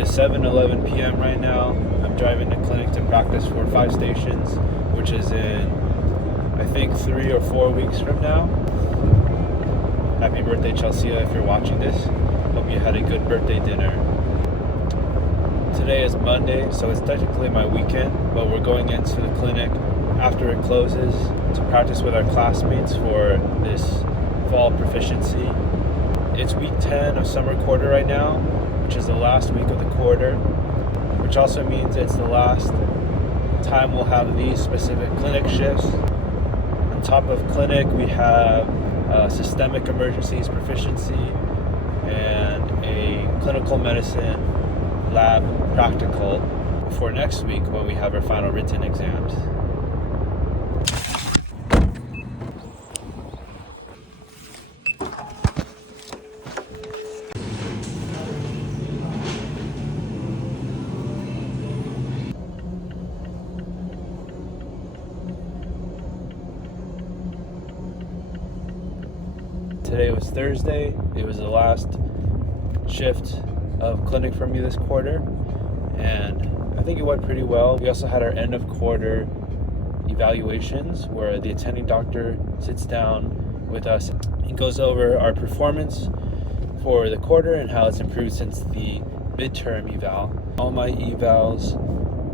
is 7:11 p.m. right now. I'm driving to clinic to practice for 5 stations, which is in, I think, 3 or 4 weeks from now. Happy birthday, Chelsea, if you're watching this. Hope you had a good birthday dinner. Today is Monday, so it's technically my weekend, but we're going into the clinic after it closes to practice with our classmates for this fall proficiency. It's week 10 of summer quarter right now, which is the last week of the quarter, which also means it's the last time we'll have these specific clinic shifts. On top of clinic, we have systemic emergencies proficiency and a clinical medicine lab practical before next week when we have our final written exams. Today was Thursday. It was the last shift of clinic for me this quarter, and I think it went pretty well. We also had our end of quarter evaluations where the attending doctor sits down with us and goes over our performance for the quarter and how it's improved since the midterm eval. All my evals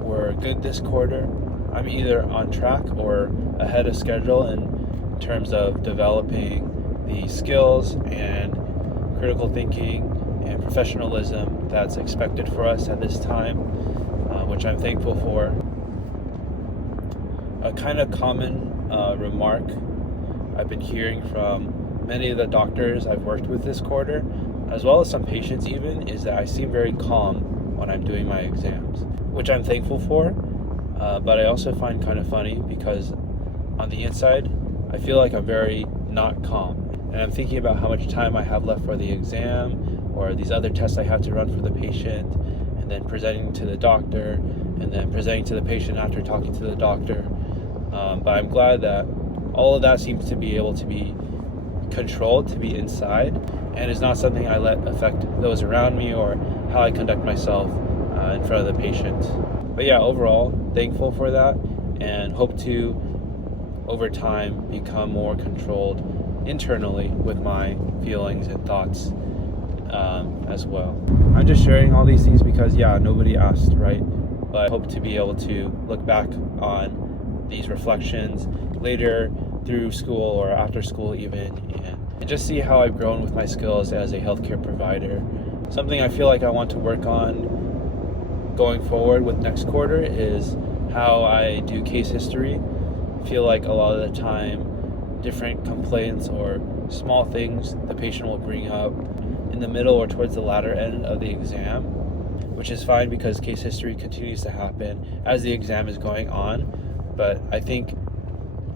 were good this quarter. I'm either on track or ahead of schedule in terms of developing the skills and critical thinking and professionalism that's expected for us at this time, which I'm thankful for. A kind of common remark I've been hearing from many of the doctors I've worked with this quarter, as well as some patients even, is that I seem very calm when I'm doing my exams, which I'm thankful for, but I also find kind of funny because on the inside, I feel like I'm very not calm. And I'm thinking about how much time I have left for the exam or these other tests I have to run for the patient, and then presenting to the doctor, and then presenting to the patient after talking to the doctor. But I'm glad that all of that seems to be able to be controlled, to be inside, and is not something I let affect those around me or how I conduct myself in front of the patient. But yeah, overall, thankful for that, and hope to, over time, become more controlled internally with my feelings and thoughts as well. I'm just sharing all these things because, yeah, nobody asked, right? But I hope to be able to look back on these reflections later through school or after school even, and just see how I've grown with my skills as a healthcare provider. Something I feel like I want to work on going forward with next quarter is how I do case history. I feel like a lot of the time different complaints or small things the patient will bring up in the middle or towards the latter end of the exam, which is fine because case history continues to happen as the exam is going on. But I think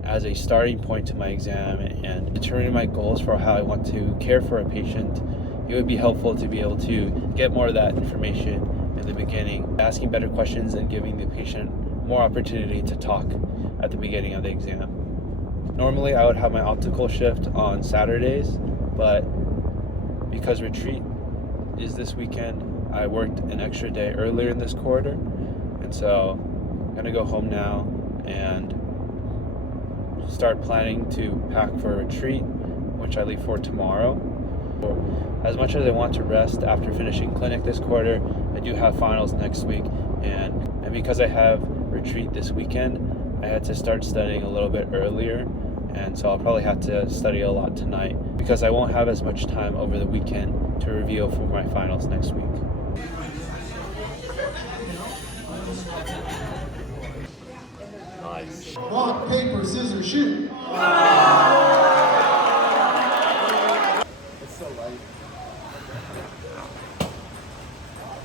as a starting point to my exam and determining my goals for how I want to care for a patient, it would be helpful to be able to get more of that information in the beginning, asking better questions and giving the patient more opportunity to talk at the beginning of the exam. Normally I would have my optical shift on Saturdays, but because retreat is this weekend, I worked an extra day earlier in this quarter, and so I'm gonna go home now and start planning to pack for a retreat, which I leave for tomorrow. As much as I want to rest after finishing clinic this quarter, I do have finals next week, and because I have retreat this weekend, I had to start studying a little bit earlier, and so I'll probably have to study a lot tonight because I won't have as much time over the weekend to review for my finals next week.